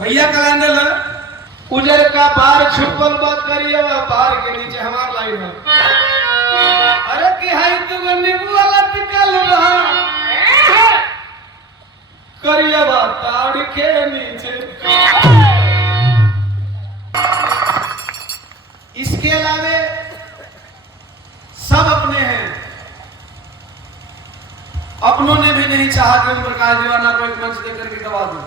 भैया कैलेंडर उजर का बार छुपल बात करिए बार के नीचे हमार लाइन है। अरे की हाई तू नींबू वाला टिकल बा करिए बात ताड़ के नीचे। इसके अलावे सब अपने हैं, अपनों ने भी नहीं चाहा कि ओम प्रकाश दीवाना को एक मंच देकर के दबा दूं।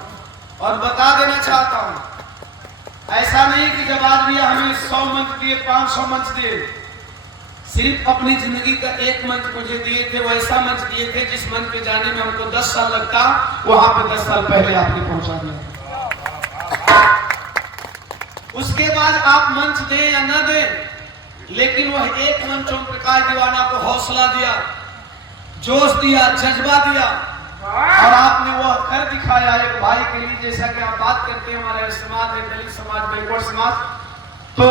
और बता देना चाहता हूं, ऐसा नहीं कि जब आदमी हमें 100 मंच दिए 500 मंच दिए, सिर्फ अपनी जिंदगी का एक मंच मुझे दिए थे, वैसा मंच दिए थे जिस मंच पे जाने में हमको 10 साल लगता, वहां पे 10 साल पहले आपने पहुंचा दिया। उसके बाद आप मंच दें या ना दें, लेकिन वह एक मंच ओम प्रकाश दीवाना को हौसला दिया, जोश दिया, जज्बा दिया और आपने वह कर दिखाया एक भाई के लिए। जैसा कि आप बात करते हैं हमारा समाज है दलित समाज, बैकवर्ड समाज, तो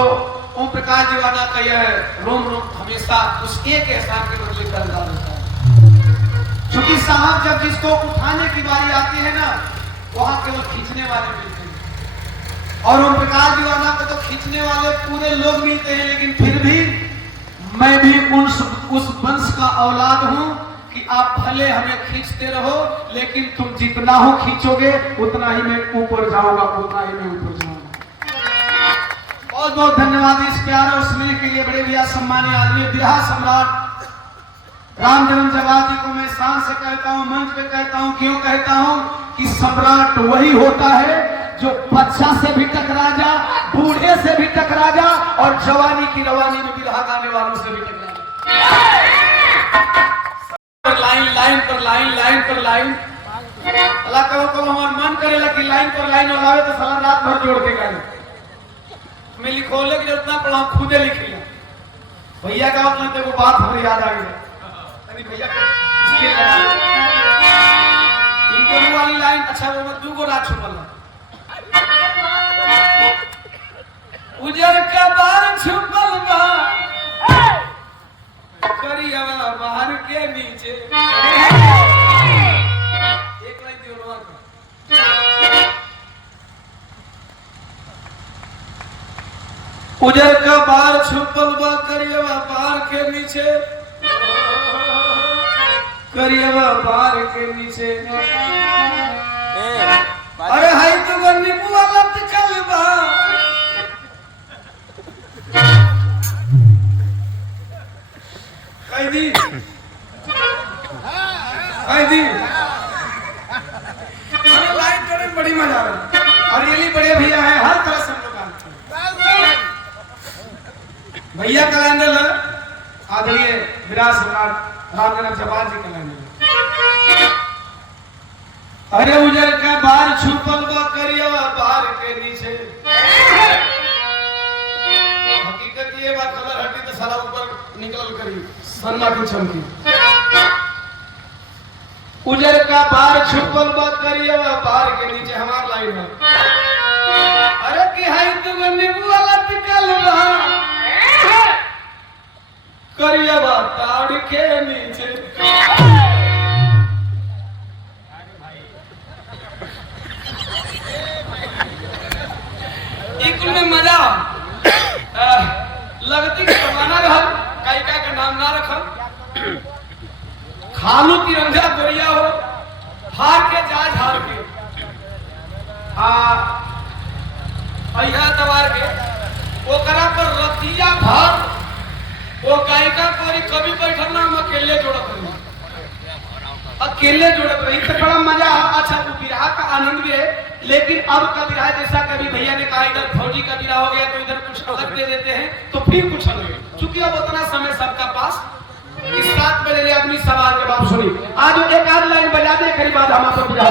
ओम प्रकाश दीवाना का यह रोम रोम हमेशा उस एक एहसान के मुझे कर्जदार होता है। क्योंकि साहब जब जिसको उठाने की बारी आती है ना, वहां केवल खींचने वाले मिलते हैं। और ओम प्रकाश दीवाना को तो खींचने वाले पूरे लोग मिलते हैं, लेकिन फिर भी मैं भी उस वंश का औलाद हूं कि आप भले हमें खींचते रहो, लेकिन तुम जितना हो खींचोगे उतना ही मैं ऊपर जाऊंगा, उतना ही मैं ऊपर जाऊंगा। बहुत बहुत धन्यवाद इस प्यार और स्नेह के लिए। बड़े भैया सम्मानीय आदमी बिरहा सम्राट रामजन्म जवाब जी को मैं शान से कहता हूं, मंच पे कहता हूं। क्यों कहता हूं कि सम्राट वही होता है जो बच्चा से भी टकरा जा, बूढ़े से भी टकरा जा और जवानी की रवानी में बिरहा गाने वालों से भी टकरा जा। लाइन लाइन पर लाइन, लाइन पर लाइन। अल्लाह कहो हमारा मन करेला कि लाइन पर लाइन और लावे तो साला रात भर जोड़ के गाए। मैं लिखोले की जरूरत ना पड़ा, खुदे लिख लिया। भैया का मतलब वो बात हमें याद आ गई। अरे भैया इनको वाली लाइन, अच्छा वो मैं 2 गो रात छुपल उजर का बार छुपल बा करियवा बाहर के नीचे। एक लाइन दियो रोवा का। उजर का बार छुपल बा करियवा बाहर के नीचे, करियवा बाहर के नीचे। अरे हाई तो नींबू वाला टिकल बा कैदी कैदी। लाइन करने में बड़ी मजा आ रहा है और ये बड़े भैया हैं, हर तरह से हम लोग भैया कैलेंडर आदरणीय विराट सम्राट रामजन्म जवाब जी कैलेंडर। अरे उजर का बार छुपल बा करियवा बाहर के नीचे। हकीकत ये बात कलर हटी तो सारा ऊपर निकल करी सन्ना की चमकी। उजर का बार छुपल बा करियवा बाहर के नीचे हमार लाइन है। अरे की हाई तू नींबू वाला टिकल बा करियवा ताड़ के नीचे। इकुल में मजा लगती कि जमाना रहल कायका का नाम ना रखल। खालू तिरंगा गोरिया हो हार के जाज हार के अहिया तवार के ओकरा पर रतिया भर वो गायिका कोरी कभी बैठल ना, हम अकेले जोड़त रही, अकेले जोड़त रही तो बड़ा मजा। अच्छा वो बिरहा का आनंद भी है, लेकिन अब का बिरहा जैसा कभी भैया ने कहा इधर फौजी का बिरहा हो गया तो इधर कुछ अलग दे देते हैं, तो फिर कुछ अलग। चूंकि अब उतना समय सबका पास इस 7 बजे अपनी सवाल जवाब सुनी। आज एक आध लाइन बजा दे, कई बात हम आपको बिरहा